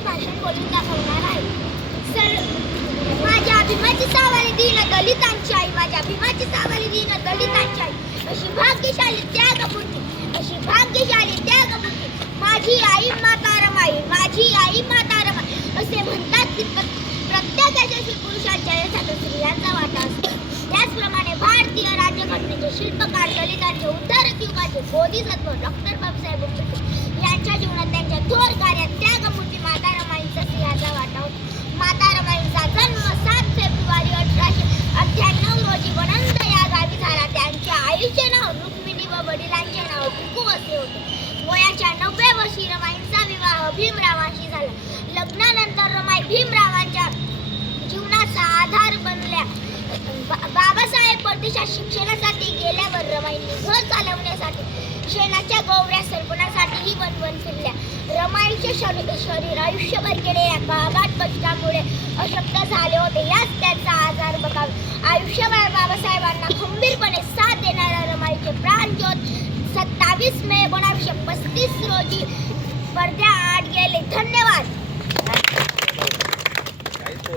रमाईचे भाषण बोलून दाखवणार आहे. सर माझ्या भीमाची सावली दिन दलितांची आई. माझ्या भीमाची सावली दिन दलितांची आई. अशी भाग्यशाली त्यागपूर्ती अशी भाग्यशाली त्यागपूर्ती माझी आई माता रमाई माझी आई माता रमाई. असे म्हणतात की प्र- प्रत्येक यशस्वी पुरुषाच्या यशात स्त्रियांचा वाटा असतो. त्याचप्रमाणे भारतीय राज्यघटनेचे शिल्पकार दलितांचे उद्धारक युगाचे बोधिसत्व डॉक्टर बाबासाहेब वडिलांचे असे होते. वयाच्या नवव्या वर्षी रमाईंचा विवाह भीमरावांशी झाला. लग्नानंतर रमाई भीमरावांच्या जीवनाचा आधार बनल्या. बा- बाबासाहेब परदेशात शिक्षणासाठी गेल्यावर रमाईंनी घर चालवण्यासाठी शेणाच्या गोवऱ्या सरपणासाठीही वनवन फिरल्या रमाईचे शरीर शरीर आयुष्यभर केलेल्या कागाट कष्टामुळे अशक्त झाले होते. याच त्यांचा आजार बघावे. आयुष्यभर बाबासाहेबांना खंबीरपणे सत्तावीस मे एकोणावीसशे पस्तीस रोजी पडद्याआड गेले. धन्यवाद.